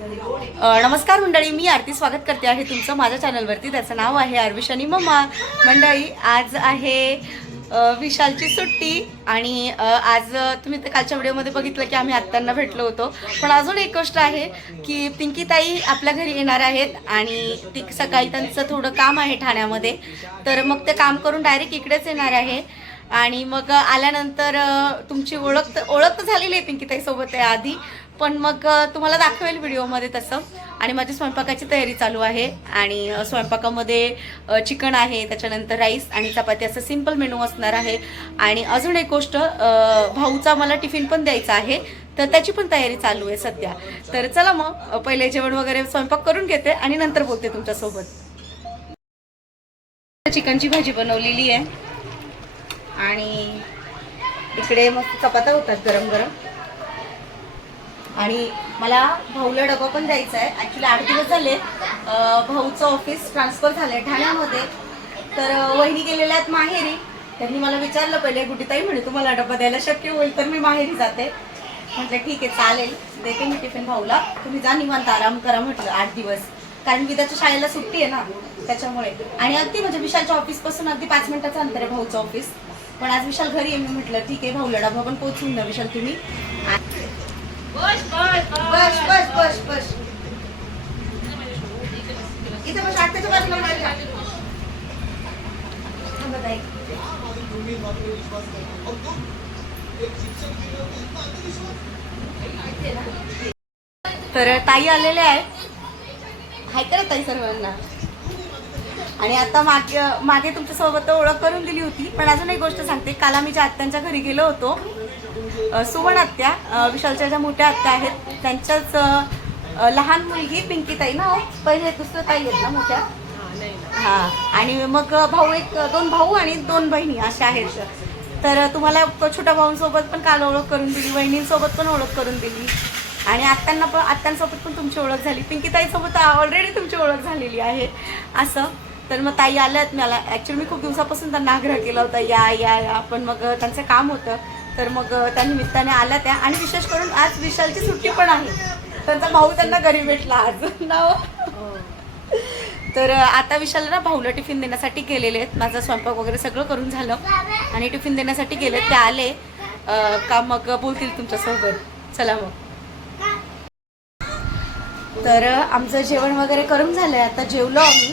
नमस्कार मंडळी मी आरती स्वागत करते आहे तुमचं माझ्या चॅनलवरती. त्याचं नाव आहे आरविशानी मम्मा. मंडळी आज आहे विशालची सुट्टी आणि आज तुम्ही ते कालच्या व्हिडिओमध्ये बघितलं की आम्ही आत्यांना भेटलो होतो. पण अजून एक गोष्ट आहे की पिंकीताई आपल्या घरी येणार आहेत आणि ती सकाळी त्यांचं थोडं काम आहे ठाण्यामध्ये. तर मग ते काम करून डायरेक्ट इकडेच येणार आहे. आणि मग आल्यानंतर तुमची ओळख तर ओळख तर झालेली आहे पिंकीताईसोबत आहे आधी. पण मग तुम्हाला दाखवेल व्हिडिओमध्ये तसं. आणि माझी स्वयंपाकाची तयारी चालू आहे. आणि स्वयंपाकामध्ये चिकन आहे त्याच्यानंतर राईस आणि चपाती. असं सिंपल मेनू असणार आहे. आणि अजून एक गोष्ट भाऊचा मला टिफिन पण द्यायचा आहे. तर त्याची पण तयारी चालू आहे सध्या. तर चला मग पहिले जेवण वगैरे स्वयंपाक करून घेते आणि नंतर बोलते तुमच्यासोबत. चिकनची भाजी बनवलेली आहे. आणि इकडे मस्त चपात्या होतात गरम गरम आणि मला भाऊला डबा पण द्यायचा आहे. ॲक्च्युली आठ दिवस झाले भाऊचं ऑफिस ट्रान्सफर झालं आहे ठाण्यामध्ये. तर वहिनी गेलेल्या आहेत माहेरी. त्यांनी मला विचारलं पहिले गुटीताई म्हणे तुम्हाला डबा द्यायला शक्य होईल तर मी माहेरी जाते. म्हटलं ठीक आहे चालेल. देते मी टिफिन भाऊला. तुम्ही जा निवांत आराम करा म्हटलं आठ दिवस. कारण विद्याच्या शाळेला सुट्टी आहे ना त्याच्यामुळे. आणि अगदी म्हणजे विशालच्या ऑफिसपासून अगदी पाच मिनिटाचं अंतर आहे भाऊचं ऑफिस. पण आज विशाल घरी आहे मी म्हटलं ठीक आहे भाऊला डबा पण पोचवून द्या विशाल तुम्ही. बस बस बस बस इथे बस बाजूला माझ्या. ताई. तर ताई आलेल्या आहेत हाय करा ताई सर्वांना आणि आता मागे मागे तुमच्यासोबत ओळख करून दिली होती पण अजून एक गोष्ट सांगते काल आम्ही ज्या आत्यांच्या घरी गेलो होतो सुवर्ण आत्या विशालच्या ज्या मोठ्या आत्या आहेत त्यांच्याच लहान मुलगी पिंकी ताई ना हो? पहिले दुसरं ताई आहेत ना मोठ्या? हा आणि मग भाऊ एक दोन भाऊ आणि दोन बहिणी अशा आहेत. तर तुम्हाला छोट्या भाऊंसोबत पण काल ओळख करून दिली बहिणींसोबत पण ओळख करून दिली. आणि आत्यांना पण आत्यांसोबत पण तुमची ओळख झाली. पिंकीताईसोबत ऑलरेडी तुमची ओळख झालेली आहे. असं. तर मग ताई आल्यात मला ॲक्च्युली मी खूप दिवसापासून त्यांना आग्रह केला होता या या या. पण मग त्यांचं काम होतं. तर मग त्या निमित्ताने आल्या त्या. आणि विशेष करून आज विशालची सुट्टी पण आहे. त्यांचा भाऊ त्यांना घरी भेटला आज. ना हो? तर आता विशाल ना भाऊला टिफिन देण्यासाठी गेलेले आहेत. माझा स्वयंपाक वगैरे सगळं करून झालं. आणि टिफिन देण्यासाठी गेले ते आले. का मग बोलतील तुमच्यासोबत? चला मग. तर आमचं जेवण वगैरे करून झालंय. आता जेवलो आम्ही.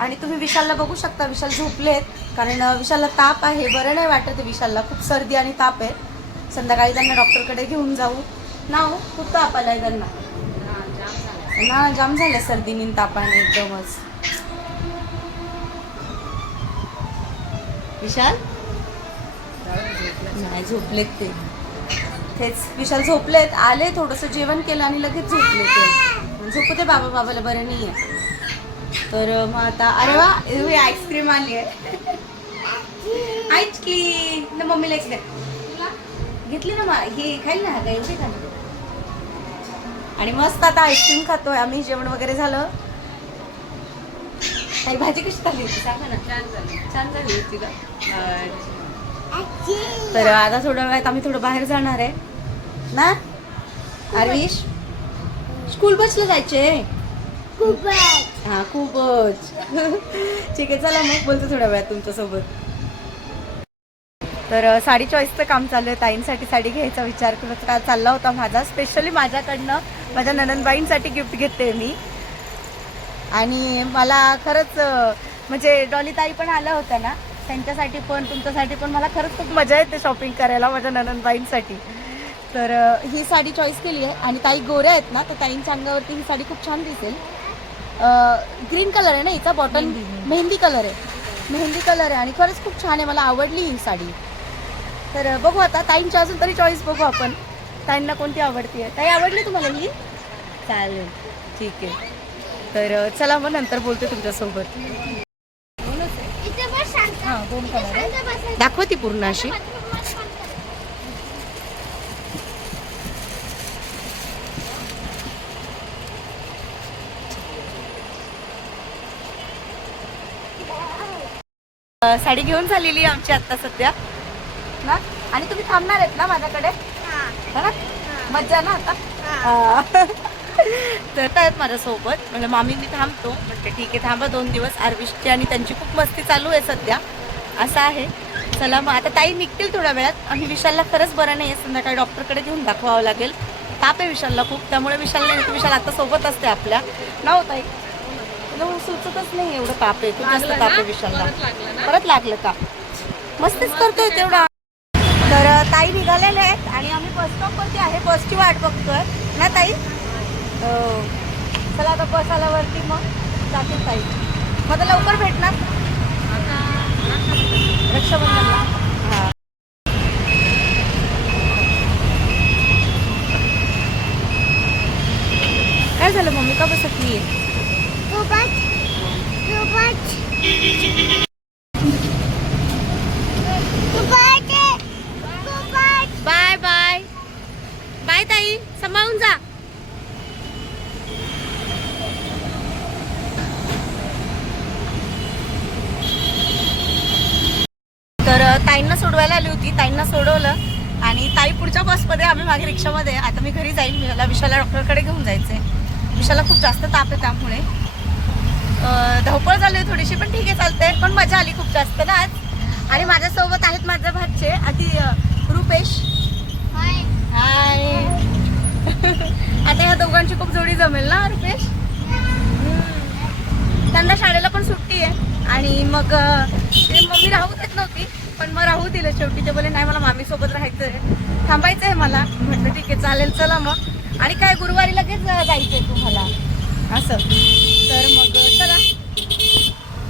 आणि तुम्ही विशालला बघू शकता. विशाल झोपलेत. कारण विशालला ताप आहे. बरं नाही वाटत विशालला. खूप सर्दी आणि ताप आहे. संध्याकाळी त्यांना डॉक्टरकडे घेऊन जाऊ. ना हो खूप ताप आलाय त्यांना? ना जाम झालं सर्दीने आणि तापाने एकदमच. विशाल? नाही झोपलेत ते. तेच विशाल झोपलेत. आले थोडंसं जेवण केलं आणि लगेच झोपले ते. झोपू दे बाबा बाबाला बरं नाही आहे तर मग आता अरे वा हे आईस्क्रीम आली आहे. आईस्क्रीम ना मम्मीला एक. घेतली ना मा हे खाईल ना? काय एवढी खाली. आणि मस्त आता आईस्क्रीम खातोय आम्ही जेवण वगैरे झालं. काही भाजी कशी खाल्ली होती? सांगा ना. छान झाली. छान झाली होती का तर आता थोड्या वेळात आम्ही थोडं बाहेर जाणार आहे. ना? आरविश? स्कूल बसला जायचे हा खूपच. ठीक आहे चला मग बोलतो थोड्या वेळात तुमच्यासोबत. तर साडी चॉईसचं काम चालू आहे ताईंसाठी साडी घ्यायचा विचार करत का चालला होता माझा. स्पेशली माझ्याकडनं माझ्या ननंदबाईंसाठी गिफ्ट घेते मी. आणि मला खरंच म्हणजे डॉली ताई पण आल्या होत्या ना त्यांच्यासाठी पण तुमच्यासाठी पण मला खरंच खूप मजा येते शॉपिंग करायला माझ्या ननंदबाईंसाठी. तर ही साडी चॉईस केली आहे. आणि ताई गोऱ्या आहेत ना तर ताईंच्या अंगावरती ही साडी खूप छान दिसेल. ग्रीन कलर आहे ना हिचा बॉटन मेहंदी कलर आहे. मेहंदी कलर आहे आणि खरंच खूप छान आहे मला आवडली ही साडी. तर बघू आता ताईंची अजून तरी चॉईस बघू आपण. ताईंना कोणती आवडती आहे? ताई आवडली तुम्हाला ही? चालेल. ठीक आहे. तर चला मग नंतर बोलते तुमच्यासोबत. हां दोन कलर आहे. दाखव ती पूर्ण अशी. साडी घेऊन झालेली आहे आमची आता सध्या. ना? आणि तुम्ही थांबणार आहेत ना माझ्याकडे? हा. ना? मज्जा ना आता. तर आहेत माझ्यासोबत. म्हणजे मामी मी थांबतो. म्हटलं ठीक आहे थांबा दोन दिवस. आरविष्टी आणि त्यांची खूप मस्ती चालू आहे सध्या. असं आहे. चला मग आता ताई निघतील थोड्या वेळात. आणि विशालला खरंच बरं नाही आहे संध्याकाळी डॉक्टरकडे घेऊन दाखवावं लागेल. ताप आहे विशालला खूप. त्यामुळे विशाल नाही येत. विशाल आता सोबत असते आपल्या. ना हो ताई? तुला सुचतच नाही एवढं ताप आहे. खूप जास्त ताप आहे विशालला. परत लागलं का? मस्तीच करतोय तेवढा. तर ताई निघालेले आहेत आणि आम्ही बस स्टॉपवरती आहे. बसची वाट बघतोय. ना ताई. चला आता बस आल्यावरती मग जातील ताई. मग आता लवकर भेटणार? रक्षाबंधनला. हां. काय झालं मम्मी? का बसत नाही बाय बाय बाय ताई. सांभाळून जा. तर ताईंना सोडवायला आली होती. ताईंना सोडवलं. आणि ताई पुढच्या बसमध्ये आम्ही मागे रिक्षामध्ये. आता मी घरी जाईल मला विशाला डॉक्टरकडे घेऊन जायचंय. विशाला खूप जास्त ताप आहे त्यामुळे. धावपळ झाली आहे थोडीशी पण ठीक आहे चालतंय. पण मजा आली खूप जास्त ना आज. आणि माझ्यासोबत आहेत माझे भाचे आधी रुपेश. हाय आता ह्या दोघांची खूप जोडी जमेल ना रुपेश. त्यांना शाळेला पण सुट्टी आहे. आणि मग ते मम्मी राहू देत नव्हती पण मग राहू दिलं शेवटी. ते बोले नाही मला मामी सोबत राहायचं आहे थांबायचं आहे मला. म्हटलं ठीक आहे चालेल चला मग. आणि काय गुरुवारी लगेच अ, जायचंय तुम्हाला? असं.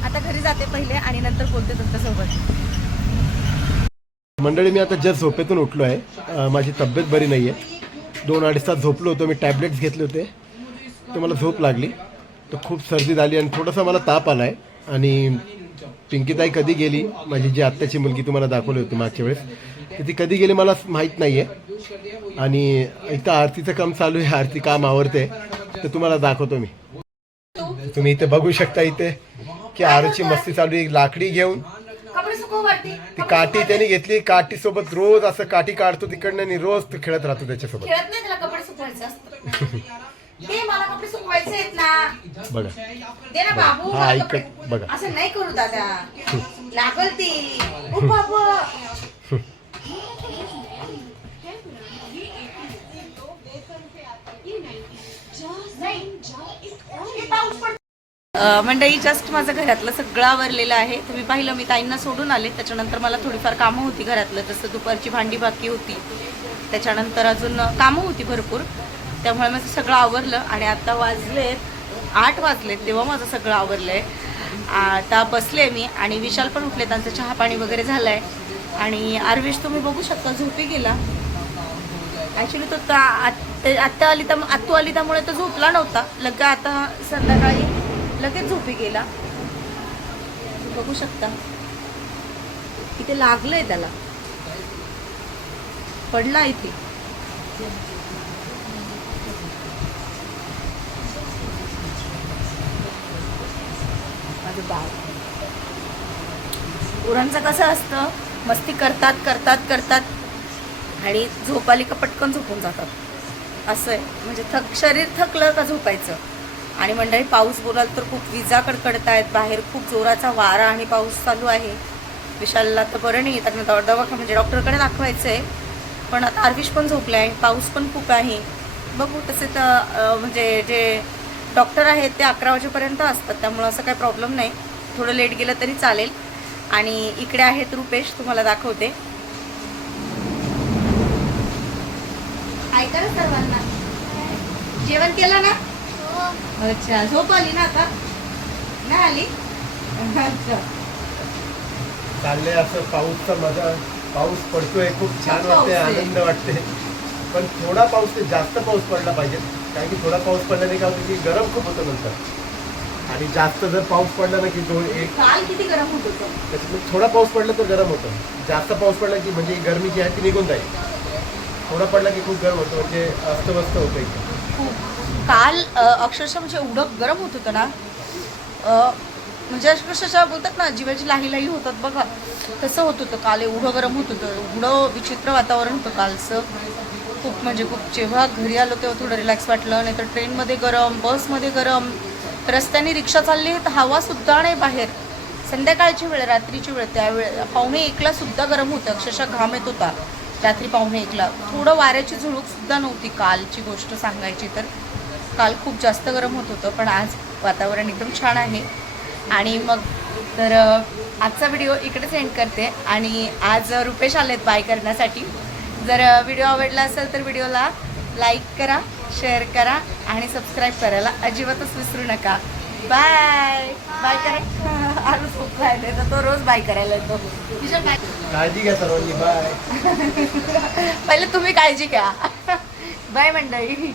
आता घरी जाते पहिले आणि नंतर बोलते तुमच्यासोबत. मंडळी मी आता जस्ट झोपेतून उठलो आहे माझी तब्येत बरी नाही आहे दोन अडीच तास झोपलो होतो मी टॅबलेट्स घेतले होते. तर मला झोप लागली. तर खूप सर्दी झाली आणि थोडासा मला ताप आला आहे आणि पिंकीताई कधी गेली? माझी जी आत्याची मुलगी तुम्हाला दाखवली होती मागच्या वेळेस. तर ती कधी गेली मला माहीत नाही आहे आणि इथं आरतीचं काम चालू आहे आरती काम आवडते तर तुम्हाला दाखवतो मी. तुम्ही इथे बघू शकता इथे. की आरूची मस्ती चालू आहे. लाकडी घेऊन. ती काठी त्याने घेतली. काठी सोबत रोज असं काठी काढतो तिकडनं आणि रोज तो खेळत राहतो त्याच्यासोबत. खेळत नाही त्याला कपडे सुकवायचे असतात ते मला कपडे सुकवायचे आहेत ना. बघा. दे ना बाबू हा, मला ऐक- कपडे- बघा. असं नाही करू दादा. लागल ती. ओ बाबा मंडळी जस्ट माझं घरातलं सगळं आवरलेलं आहे. तुम्ही पाहिलं मी ताईंना सोडून आले. त्याच्यानंतर मला थोडीफार कामं होती घरातलं. जसं दुपारची भांडी बाकी होती. त्याच्यानंतर अजून कामं होती भरपूर. त्यामुळे माझं सगळं आवरलं आणि आता वाजलेत आठ वाजलेत. तेव्हा माझं सगळं आवरलं आहे आता बसले मी आणि विशाल पण उठले. त्यांचं चहा पाणी वगैरे झालं आहे आणि आरवेश तुम्ही बघू शकता झोपी गेला. ॲक्च्युली तो आत्ता आली तर आत्तू आली त्यामुळे तो झोपला नव्हता. लग्न आता संध्याकाळी लगेच झोपी गेला. बघू शकता. इथे लागलंय त्याला. पडला इथे. माझं कसं असतं? मस्ती करतात करतात करतात. आणि झोपाली का पटकन झोपून जातात. असं आहे. म्हणजे थक शरीर थकलं का झोपायचं? आणि मंडळी पाऊस बोलाल तर खूप विजा कडकडत आहेत. बाहेर खूप जोराचा वारा आणि पाऊस चालू आहे. विशालला तर बरं नाही त्यांना दवा दवाखा म्हणजे डॉक्टरकडे दाखवायचं आहे पण आता आरविश पण झोपला आहे पाऊस पण खूप आहे. बघू तसे तर म्हणजे जे डॉक्टर आहेत ते अकरा वाजेपर्यंत असतात. त्यामुळं असं काही प्रॉब्लेम नाही. थोडं लेट गेलं तरी चालेल. आणि इकडे आहेत रुपेश तुम्हाला दाखवते. ऐका सर्वांना. जेवण केलं ना? अच्छा झोप आली ना आता? नाही आली? अच्छा. चाललंय असं पाऊसचा मजा. पाऊस पडतोय खूप छान वाटते. आनंद वाटते पण थोडा पाऊस ते जास्त पाऊस पडला पाहिजे. कारण की थोडा पाऊस पडल्याने काय होतं की गरम खूप होतं नंतर. आणि जास्त जर पाऊस पडला ना की दोन एक काल किती गरम होत होतं? त्याच्यामुळे थोडा पाऊस पडला तर गरम होतं. जास्त पाऊस पडला की म्हणजे ही गरमी जी आहे ती निघून जाईल. थोडा पडला की खूप गरम होतं म्हणजे अस्तव्यस्त होतं खूप. काल अक्षरशः म्हणजे एवढं गरम होत होतं ना म्हणजे अक्षरशः बोलतात ना जीवाची लाही लाही होतात बघा तसं होत होतं. काल एवढं गरम होत होतं एवढं विचित्र वातावरण होतं कालचं. खूप म्हणजे खूप जेव्हा घरी आलो तेव्हा थोडं रिलॅक्स वाटलं नाही तर ट्रेनमध्ये गरम बसमध्ये गरम रस्त्याने रिक्षा चालली तर हवासुद्धा नाही बाहेर. संध्याकाळची वेळ रात्रीची वेळ त्यावेळ पावणे एकला सुद्धा गरम होतं अक्षरशः घाम येत होता. रात्री पावणे एकला. थोडं वाऱ्याची झुळूकसुद्धा नव्हती कालची गोष्ट सांगायची तर. काल खूप जास्त गरम होत होतं पण आज वातावरण एकदम छान आहे. आणि मग तर आजचा व्हिडिओ इकडेच एंड करते. आणि आज रुपेश आलेत बाय करण्यासाठी. जर व्हिडिओ आवडला असेल तर व्हिडिओला लाईक करा शेअर करा आणि सबस्क्राईब करायला अजिबातच विसरू नका. बाय! बाय करा. आरुष खूप राहिले तर तो रोज बाय करायला येतो. काळजी घ्या सर्वांनी बाय. पहिले तुम्ही काळजी घ्या. बाय मंडळी.